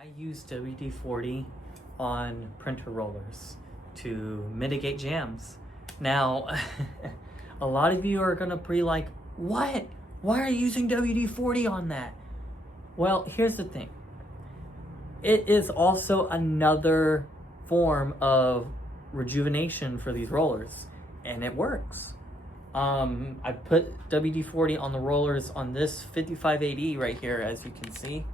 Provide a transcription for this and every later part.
I use WD-40 on printer rollers to mitigate jams. Now, a lot of you are gonna be like, what? Why are you using WD-40 on that? Well, here's the thing. It is also another form of rejuvenation for these rollers, and it works. I put WD-40 on the rollers on this 55.8e right here, as you can see.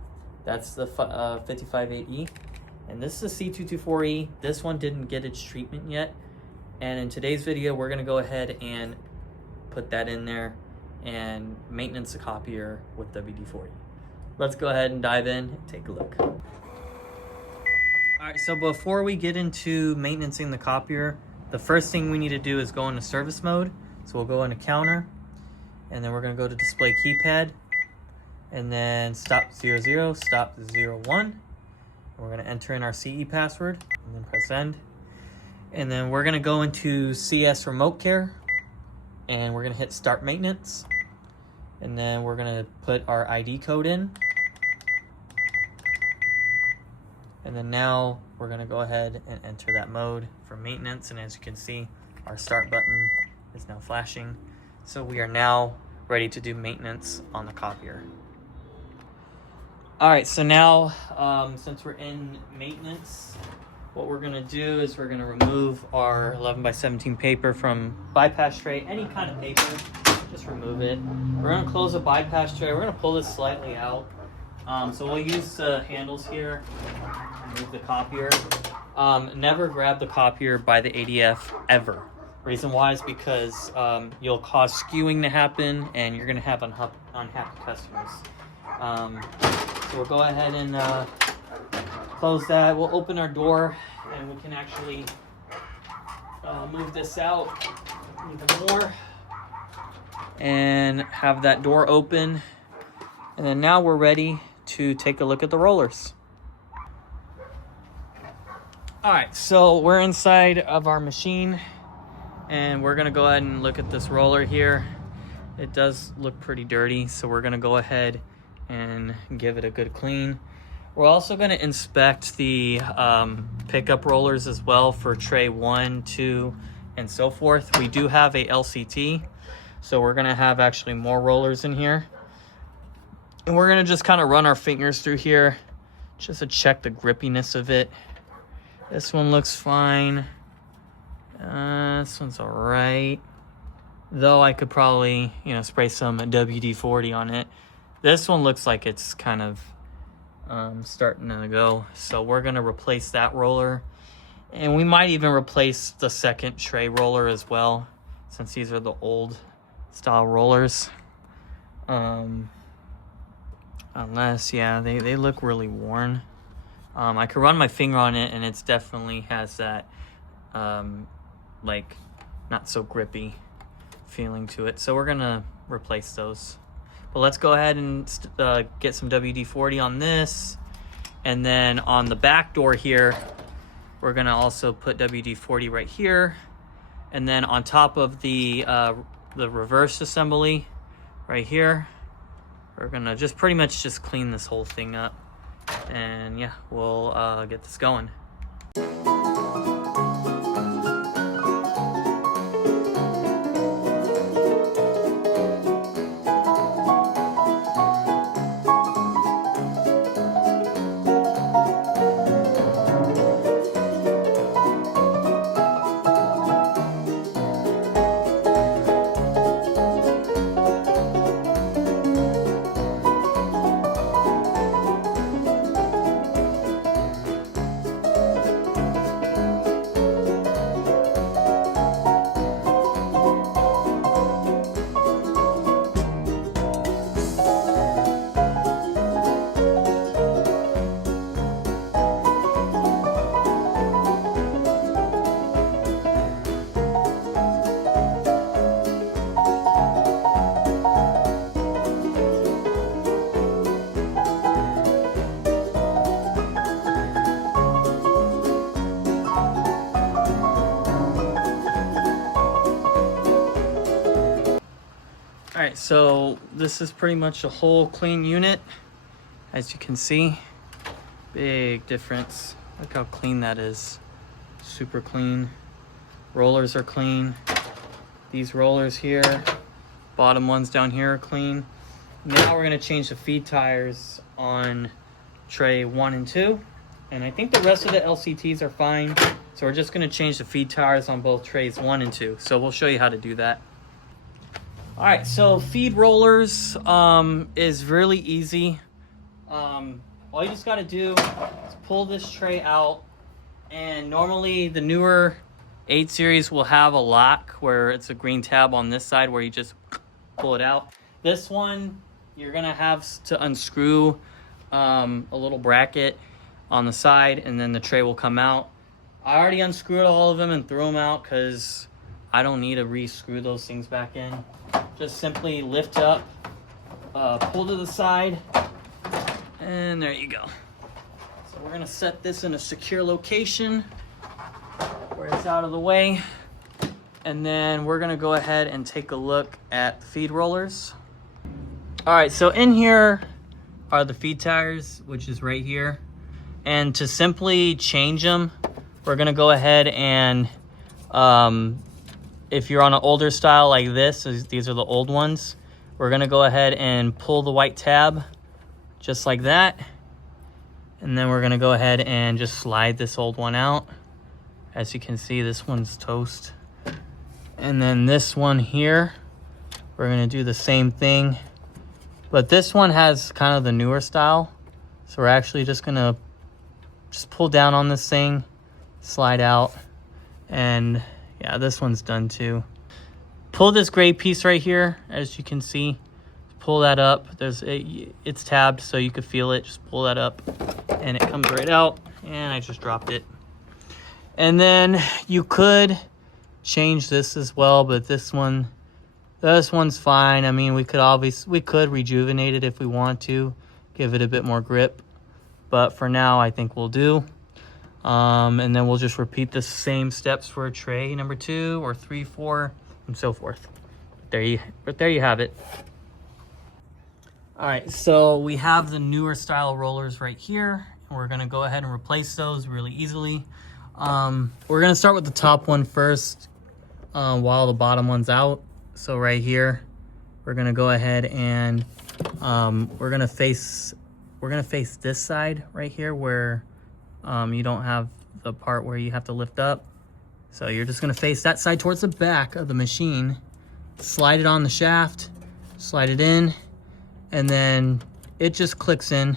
That's the 55.8e, and this is a C224e. This one didn't get its treatment yet, and in today's video we're going to go ahead and put that in there and maintenance the copier with WD-40. Let's go ahead and dive in and take a look. Alright, so before we get into maintenancing the copier, the first thing we need to do is go into service mode. So we'll go into counter, and then we're going to go to display keypad, and then stop 00, stop 01. We're going to enter in our CE password, and then press end. And then we're going to go into CS remote care, and we're going to hit start maintenance. And then we're going to put our ID code in. And then now we're going to go ahead and enter that mode for maintenance. And as you can see, our start button is now flashing. So we are now ready to do maintenance on the copier. All right, so now since we're in maintenance, what we're gonna do is we're gonna remove our 11x17 paper from bypass tray, any kind of paper, just remove it. We're gonna close the bypass tray. We're gonna pull this slightly out. So we'll use the handles here, remove the copier. Never grab the copier by the ADF ever. Reason why is because you'll cause skewing to happen and you're gonna have unhappy customers. So we'll go ahead and close that. We'll open our door and we can actually move this out even more and have that door open. And then now we're ready to take a look at the rollers. All right, so we're inside of our machine, and we're gonna go ahead and look at this roller here. It does look pretty dirty, so we're gonna go ahead and give it a good clean. We're also gonna inspect the pickup rollers as well for tray 1, 2, and so forth. We do have a LCT, so we're gonna have actually more rollers in here. And we're gonna just kind of run our fingers through here just to check the grippiness of it. This one looks fine. This one's all right. Though I could probably, spray some WD-40 on it. This one looks like it's kind of starting to go. So we're gonna replace that roller. And we might even replace the second tray roller as well, since these are the old style rollers. Unless, yeah, they look really worn. I could run my finger on it and it's definitely has that like not so grippy feeling to it. So we're gonna replace those. But let's go ahead and get some WD-40 on this. And then on the back door here, we're gonna also put WD-40 right here. And then on top of the reverse assembly right here, we're gonna just pretty much just clean this whole thing up. And yeah, we'll get this going. Alright, so this is pretty much a whole clean unit, as you can see. Big difference. Look how clean that is. Super clean. Rollers are clean. These rollers here, bottom ones down here are clean. Now we're gonna change the feed tires on tray 1 and 2. And I think the rest of the LCTs are fine. So we're just gonna change the feed tires on both trays 1 and 2. So we'll show you how to do that. All right, so feed rollers is really easy. All you just gotta do is pull this tray out, and normally the newer 8 series will have a lock where it's a green tab on this side where you just pull it out. This one, you're gonna have to unscrew a little bracket on the side, and then the tray will come out. I already unscrewed all of them and threw them out because I don't need to re-screw those things back in. Just simply lift up, pull to the side, and there you go. So we're gonna set this in a secure location where it's out of the way. And then we're gonna go ahead and take a look at the feed rollers. All right, so in here are the feed tires, which is right here. And to simply change them, we're gonna go ahead and, if you're on an older style like this, these are the old ones, we're gonna go ahead and pull the white tab just like that. And then we're gonna go ahead and just slide this old one out. As you can see, this one's toast. And then this one here, we're gonna do the same thing. But this one has kind of the newer style. So we're actually just gonna pull down on this thing, slide out, and yeah, this one's done too. Pull this gray piece right here, as you can see. Pull that up. It's tabbed, so you could feel it. Just pull that up, and it comes right out. And I just dropped it. And then you could change this as well, but this one's fine. I mean, we could rejuvenate it if we want to, give it a bit more grip. But for now, I think we'll do. And then we'll just repeat the same steps for tray number 2 or 3, 4, and so forth. There you have it. All right, so we have the newer style rollers right here. And we're gonna go ahead and replace those really easily. We're gonna start with the top one first, while the bottom one's out. So right here, we're gonna go ahead and we're gonna face this side right here where you don't have the part where you have to lift up. So you're just gonna face that side towards the back of the machine, slide it on the shaft, slide it in, and then it just clicks in.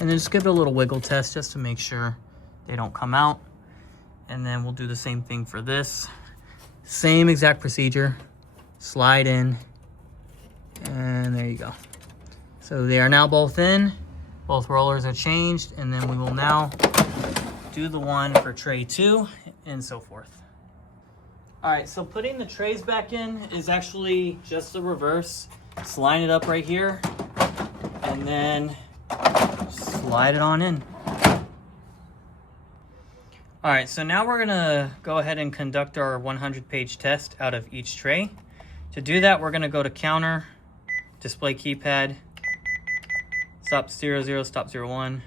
And then just give it a little wiggle test just to make sure they don't come out. And then we'll do the same thing for this. Same exact procedure. Slide in, and there you go. So they are now both in. Both rollers are changed, and then we will now do the one for tray 2 and so forth. All right, so putting the trays back in is actually just the reverse. Just line it up right here, and then slide it on in. All right, so now we're gonna go ahead and conduct our 100-page test out of each tray. To do that, we're gonna go to counter, display keypad, stop 00, stop 01.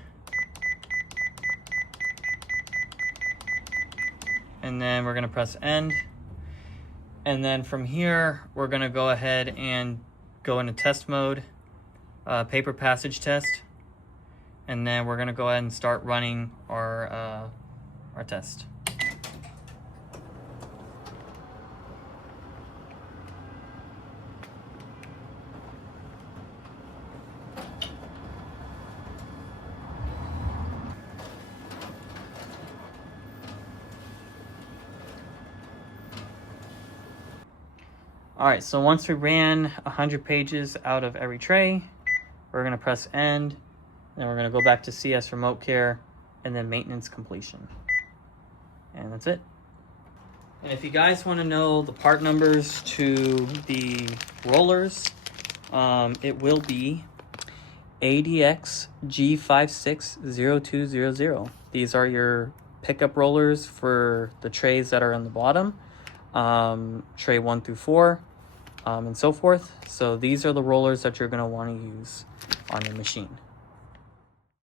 And then we're gonna press end. And then from here, we're gonna go ahead and go into test mode, paper passage test. And then we're gonna go ahead and start running our test. All right, so once we ran 100 pages out of every tray, we're gonna press end, and then we're gonna go back to CS remote care, and then maintenance completion. And that's it. And if you guys wanna know the part numbers to the rollers, it will be ADX G560200. These are your pickup rollers for the trays that are on the bottom, tray 1 through 4, and so forth. So these are the rollers that you're gonna wanna use on your machine.